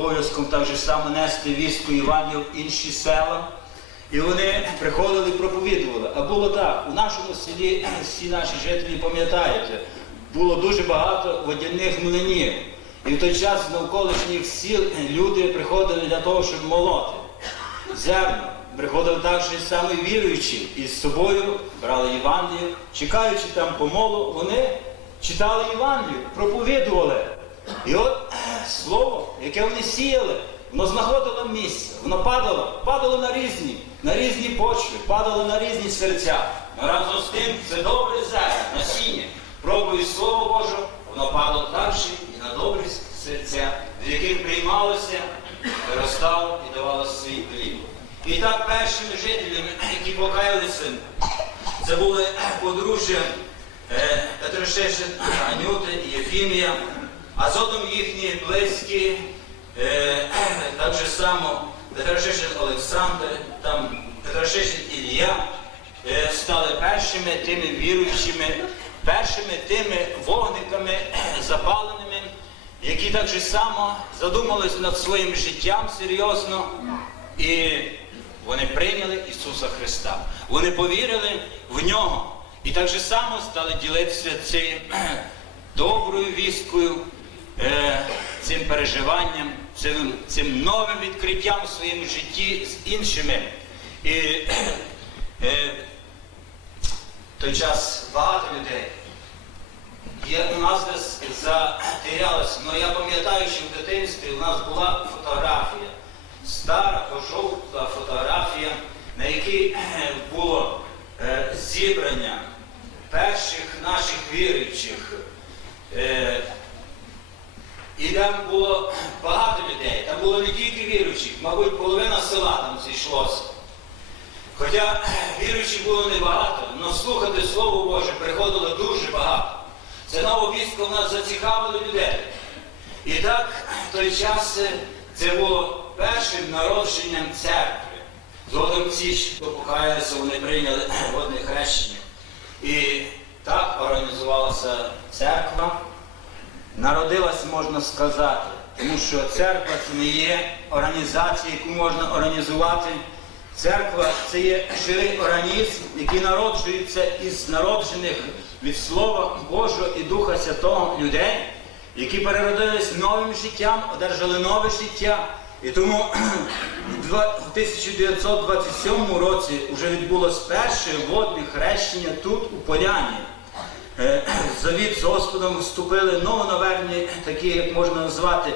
обов'язком так же само нести вістку Івангів в інші села. І вони приходили проповідували. А було так, у нашому селі всі наші жителі пам'ятаєте, було дуже багато водяних млинів. І в той час з навколишніх сіл люди приходили для того, щоб молоти зерно. Приходили також і саме віруючі, і собою брали Євангелію, чекаючи там помолу, вони читали Євангелію, проповідували. І от яке вони сіяли, воно знаходило місце, воно падало, падало на різні, на різні почви, падало на різні серця. Разом з тим це добре зерно, насіння. Пробую Слово Боже, воно падало також і на добрі серця, з яких приймалося, виростало і давало свій плід. І так першими жителями, які покаялися, це були подружжя е, Петришешин, Анюти і Єфімія, а згодом їхні близькі, так же само Петришешин Олександр, там Петришешин Ілля, е, стали першими тими віруючими, першими тими вогниками е, запаленими, які так же само задумались над своїм життям серйозно. І вони прийняли Ісуса Христа. Вони повірили в нього. І так же само стали ділитися цією доброю вісткою, е, цим переживанням, цим, цим новим відкриттям в своєму житті з іншими. І е, в той час багато людей. Є у нас десь затерялося. Ну я пам'ятаю, що в дитинстві у нас була фотографія, стара, пожовта фотографія, на якій кхе, було е, зібрання перших наших віруючих. Е, і там було багато людей, там було не тільки віруючих, мабуть, половина села там зійшлося. Хоча віруючих було небагато, але слухати Слово Боже приходило дуже багато. Це нова вістка в нас зацікавила людей. І так, в той час е, це було першим народженням церкви. Згодом ці, що покаялися, вони прийняли водне хрещення. І так організувалася церква. Народилась, можна сказати, тому що церква це не є організація, яку можна організувати. Церква це є живий організм, який народжується із народжених від Слова Божого і Духа Святого людей, які переродились новим життям, одержали нове життя. І тому в 1927 році вже відбулось перше водне хрещення тут, у Поляні. Е, Завіт з Господом вступили новонаверні, такі, як можна назвати,